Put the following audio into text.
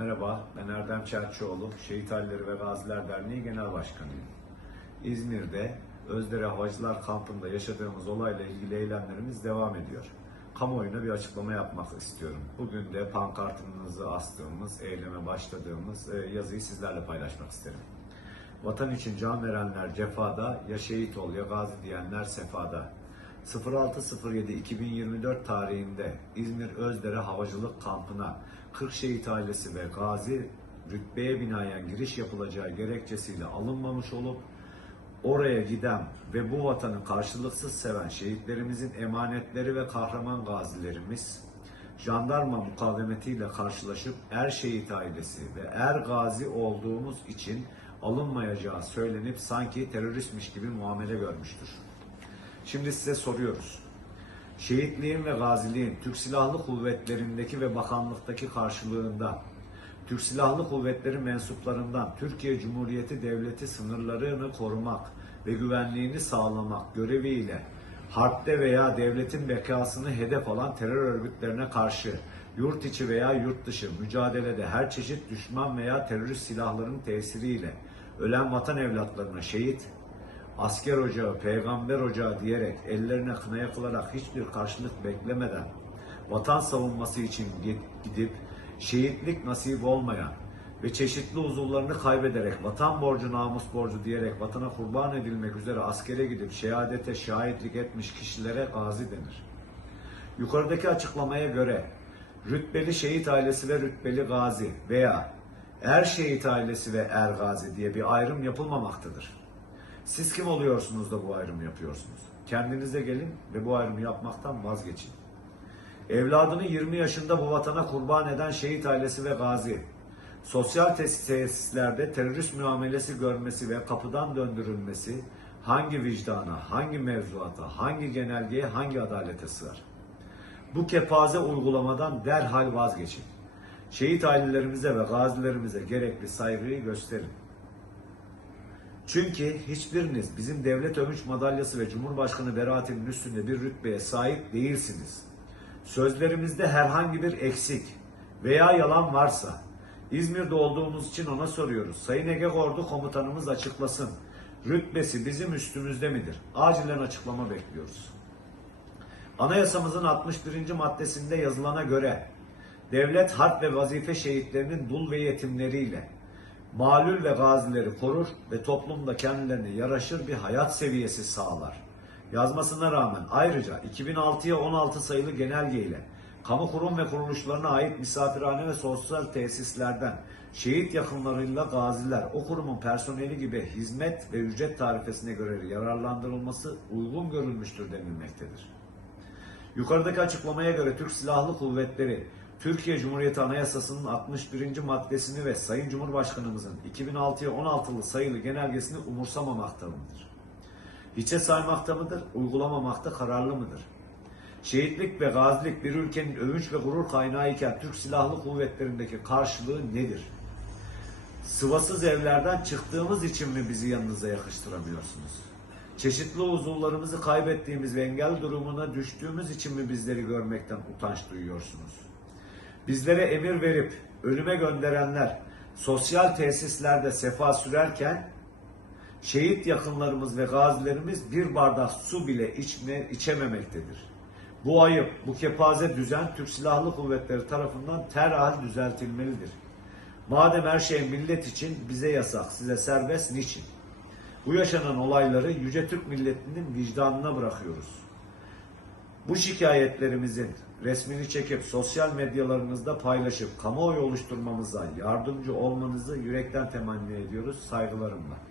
Merhaba, ben Erdem Çerçioğlu, Şehit Aileleri ve Gaziler Derneği Genel Başkanıyım. İzmir'de Özdere Havacılar Kampı'nda yaşadığımız olayla ilgili eylemlerimiz devam ediyor. Kamuoyuna bir açıklama yapmak istiyorum. Bugün de pankartımızı astığımız, eyleme başladığımız e, yazıyı sizlerle paylaşmak isterim. Vatan için can verenler cefada, ya şehit ol ya gazi diyenler sefada. 06.07.2024 tarihinde İzmir Özdere Havacılık Kampı'na 40 şehit ailesi ve gazi rütbeye binaen giriş yapılacağı gerekçesiyle alınmamış olup oraya giden ve bu vatanı karşılıksız seven şehitlerimizin emanetleri ve kahraman gazilerimiz jandarma mukavemetiyle karşılaşıp er şehit ailesi ve er gazi olduğumuz için alınmayacağı söylenip sanki teröristmiş gibi muamele görmüştür. Şimdi size soruyoruz. Şehitliğin ve gaziliğin Türk Silahlı Kuvvetleri'ndeki ve bakanlıktaki karşılığında Türk Silahlı Kuvvetleri mensuplarından Türkiye Cumhuriyeti Devleti sınırlarını korumak ve güvenliğini sağlamak göreviyle harpte veya devletin bekasını hedef alan terör örgütlerine karşı yurt içi veya yurt dışı mücadelede her çeşit düşman veya terörist silahların tesiriyle ölen vatan evlatlarına şehit, asker ocağı, peygamber ocağı diyerek ellerine kına yakılarak hiçbir karşılık beklemeden vatan savunması için gidip şehitlik nasip olmayan ve çeşitli uzuvlarını kaybederek vatan borcu namus borcu diyerek vatana kurban edilmek üzere askere gidip şehadete şahitlik etmiş kişilere gazi denir. Yukarıdaki açıklamaya göre rütbeli şehit ailesi ve rütbeli gazi veya er şehit ailesi ve er gazi diye bir ayrım yapılmamaktadır. Siz kim oluyorsunuz da bu ayrımı yapıyorsunuz? Kendinize gelin ve bu ayrımı yapmaktan vazgeçin. Evladını 20 yaşında bu vatana kurban eden şehit ailesi ve gazi, sosyal tesislerde terörist muamelesi görmesi ve kapıdan döndürülmesi hangi vicdana, hangi mevzuata, hangi genelgeye, hangi adalete sığar? Bu kepaze uygulamadan derhal vazgeçin. Şehit ailelerimize ve gazilerimize gerekli saygıyı gösterin. Çünkü hiçbiriniz bizim devlet övünç madalyası ve Cumhurbaşkanı beraatinin üstünde bir rütbeye sahip değilsiniz. Sözlerimizde herhangi bir eksik veya yalan varsa İzmir'de olduğumuz için ona soruyoruz. Sayın Ege Ordu komutanımız açıklasın. Rütbesi bizim üstümüzde midir? Acilen açıklama bekliyoruz. Anayasamızın 61. maddesinde yazılana göre devlet harp ve vazife şehitlerinin dul ve yetimleriyle malul ve gazileri korur ve toplumda kendilerine yaraşır bir hayat seviyesi sağlar. Yazmasına rağmen ayrıca 2006'ya 16 sayılı genelge ile kamu kurum ve kuruluşlarına ait misafirhane ve sosyal tesislerden şehit yakınlarıyla gaziler o kurumun personeli gibi hizmet ve ücret tarifesine göre yararlandırılması uygun görülmüştür denilmektedir. Yukarıdaki açıklamaya göre Türk Silahlı Kuvvetleri Türkiye Cumhuriyeti Anayasası'nın 61. maddesini ve Sayın Cumhurbaşkanımızın 2006'ya 16'lı sayılı genelgesini umursamamaktadır. Hiçe saymakta mıdır, uygulamamakta kararlı mıdır? Şehitlik ve gazilik bir ülkenin övünç ve gurur kaynağı iken Türk Silahlı Kuvvetleri'ndeki karşılığı nedir? Sıvasız evlerden çıktığımız için mi bizi yanınıza yakıştıramıyorsunuz? Çeşitli uzuvlarımızı kaybettiğimiz ve engel durumuna düştüğümüz için mi bizleri görmekten utanç duyuyorsunuz? Bizlere emir verip ölüme gönderenler sosyal tesislerde sefa sürerken şehit yakınlarımız ve gazilerimiz bir bardak su bile içme, içememektedir. Bu ayıp, bu kepaze düzen Türk Silahlı Kuvvetleri tarafından terhal düzeltilmelidir. Madem her şey millet için bize yasak, size serbest niçin? Bu yaşanan olayları Yüce Türk milletinin vicdanına bırakıyoruz. Bu şikayetlerimizin resmini çekip sosyal medyalarınızda paylaşıp kamuoyu oluşturmamıza yardımcı olmanızı yürekten temenni ediyoruz saygılarımla.